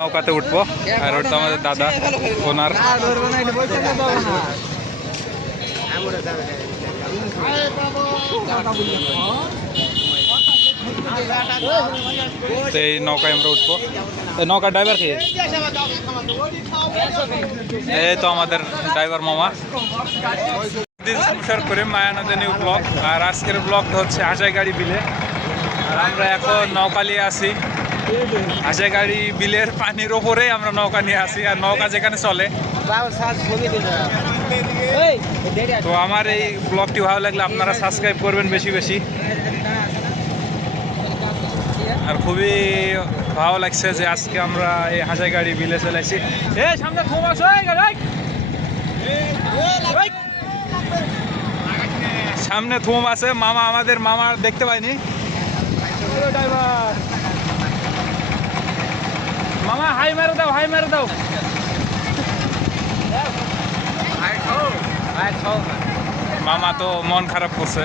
নৌকাতে উঠবো আর ওটা আমাদের দাদা ওনার তো এই নৌকায় আমরা উঠবো নৌকা ড্রাইভার কে এই তো আমাদের ড্রাইভার মামা করিম মায়ানদী নিউ ব্লক আর আজকের ব্লকটা হচ্ছে হাজাইগাড়ি বিলে আর আমরা এখন নৌকা নিয়ে আসি হাজাইগাড়ি বিলের পানির ওপরে আমরা নৌকা নিয়ে আসি আর নৌকা যেখানে চলে। তো আমার এই ব্লগটি ভালো লাগলে আপনারা সাবস্ক্রাইব করবেন বেশি বেশি। আর খুবই ভালো লাগছে যে আজকে আমরা এই হাজাইগাড়ি বিলে চলে আসি। সামনে সামনে থুম আছে মামা আমাদের মামা দেখতে পাইনি ড্রাইভার মামা হাই মেরে দাও হাই মেরে দাও মামা তো মন খারাপ করছে